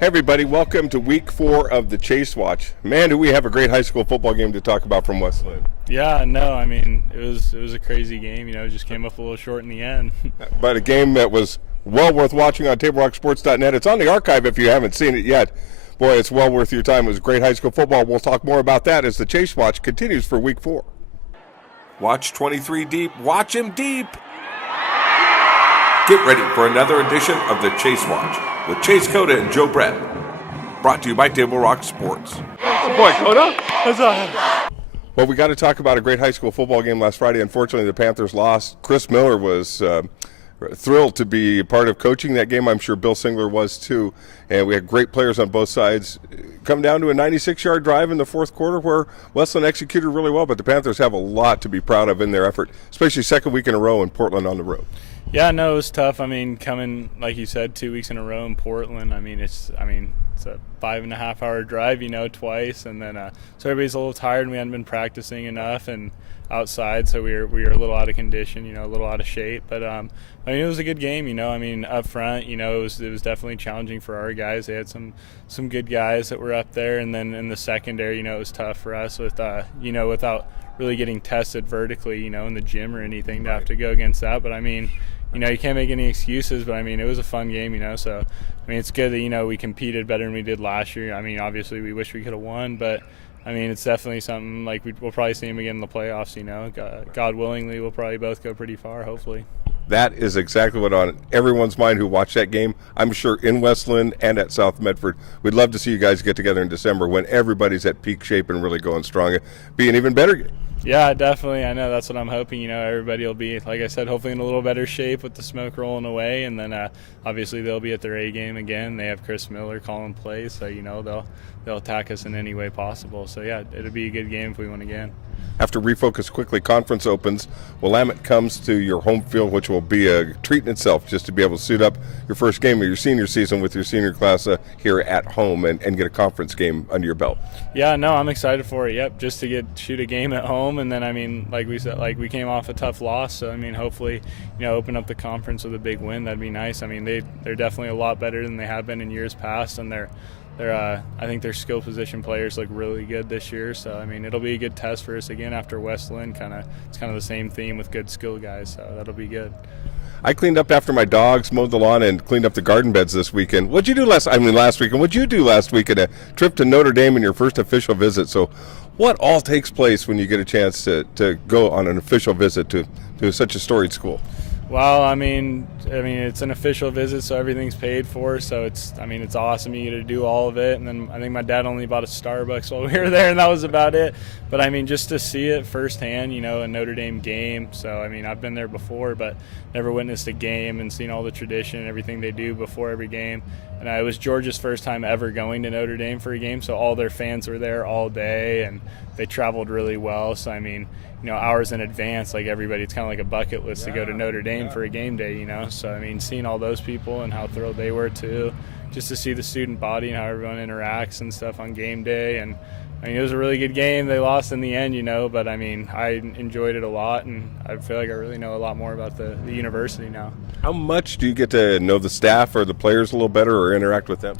Hey everybody, welcome to week 4 of the Chase Watch. Man, do we have a great high school football game to talk about from West Linn. Yeah, no, I mean, it was a crazy game, it just came up a little short in the end. But a game that was well worth watching on TableRockSports.net. It's on the archive if you haven't seen it yet. Boy, it's well worth your time. It was great high school football. We'll talk more about that as the Chase Watch continues for week 4. Watch 23 deep. Watch him deep. Get ready for another edition of the Chase Watch with Chase Coda and Joe Brett. Brought to you by Table Rock Sports. Good boy, Coda. What's up? Well, we got to talk about a great high school football game last Friday. Unfortunately, the Panthers lost. Chris Miller was thrilled to be part of coaching that game. I'm sure Bill Singler was too. And we had great players on both sides. Come down to a 96-yard drive in the fourth quarter where West Linn executed really well, but the Panthers have a lot to be proud of in their effort, especially second week in a row in Portland on the road. Yeah, no, it was tough. I mean, coming, like you said, 2 weeks in a row in Portland, it's a 5.5-hour drive, twice, and then so everybody's a little tired and we hadn't been practicing enough and outside, so we were a little out of condition, a little out of shape, but it was a good game, up front, it was definitely challenging for our guys. They had some good guys that were up there, and then in the secondary, it was tough for us with without really getting tested vertically, in the gym or anything to have to go against that. But you can't make any excuses, but it was a fun game, so it's good that we competed better than we did last year. Obviously we wish we could have won, but it's definitely something like we'll probably see them again in the playoffs. God willingly, we'll probably both go pretty far, hopefully. That is exactly what on everyone's mind who watched that game. I'm sure in West Linn and at South Medford. We'd love to see you guys get together in December when everybody's at peak shape and really going strong. It'd be an even better game. Yeah, definitely. I know that's what I'm hoping. Everybody will be, like I said, hopefully in a little better shape with the smoke rolling away. And then obviously they'll be at their A game again. They have Chris Miller calling plays, so they'll attack us in any way possible. So yeah, it'll be a good game if we win again. After Refocus Quickly Conference opens, Willamette comes to your home field, which will be a treat in itself just to be able to suit up your first game of your senior season with your senior class here at home and get a conference game under your belt. Yeah, no, I'm excited for it. Yep, just to shoot a game at home, and then like we said, we came off a tough loss, so hopefully open up the conference with a big win. That'd be nice. They're definitely a lot better than they have been in years past, and I think their skill position players look really good this year. So it'll be a good test for us again after West Linn. It's kind of the same theme with good skill guys. So that'll be good. I cleaned up after my dogs, mowed the lawn, and cleaned up the garden beds this weekend. What'd you do last weekend? What'd you do last weekend? A trip to Notre Dame and your first official visit. So, what all takes place when you get a chance to go on an official visit to such a storied school? Well, it's an official visit, so everything's paid for. So it's awesome. You get to do all of it. And then I think my dad only bought a Starbucks while we were there, and that was about it. But just to see it firsthand, a Notre Dame game. So I've been there before, but never witnessed a game and seen all the tradition and everything they do before every game. And it was Georgia's first time ever going to Notre Dame for a game, so all their fans were there all day, and they traveled really well. So hours in advance, like everybody, it's kind of like a bucket list to go to Notre Dame for a game day, So, seeing all those people and how thrilled they were too, just to see the student body and how everyone interacts and stuff on game day. And, it was a really good game. They lost in the end, but, I enjoyed it a lot, and I feel like I really know a lot more about the university now. How much do you get to know the staff or the players a little better or interact with them?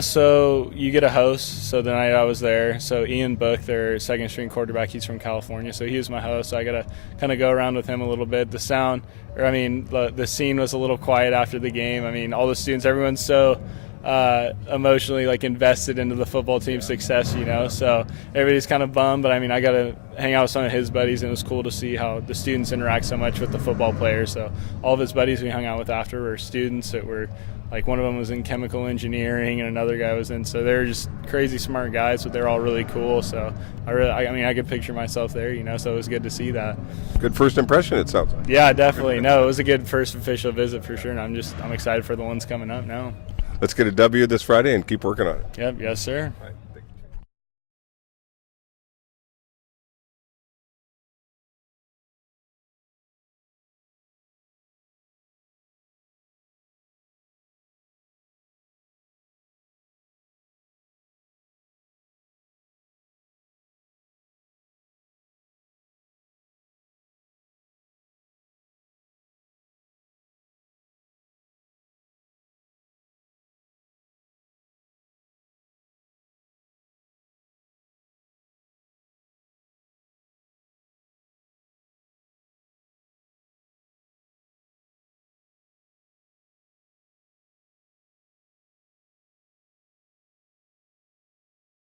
So you get a host. So the night I was there, so Ian Book, their second string quarterback, he's from California, so he was my host. So I got to kind of go around with him a little bit. The scene was a little quiet after the game. All the students, everyone's so emotionally invested into the football team's success, so everybody's kind of bummed, but I got to hang out with some of his buddies, and it was cool to see how the students interact so much with the football players. So all of his buddies we hung out with after were students that were one of them was in chemical engineering and another guy was in, so they're just crazy smart guys, but they're all really cool. So I could picture myself there, so it was good to see that. Good first impression, it sounds like. Yeah, definitely. No, it was a good first official visit for sure, and I'm excited for the ones coming up now. Let's get a W this Friday and keep working on it. Yep, yes sir. All right.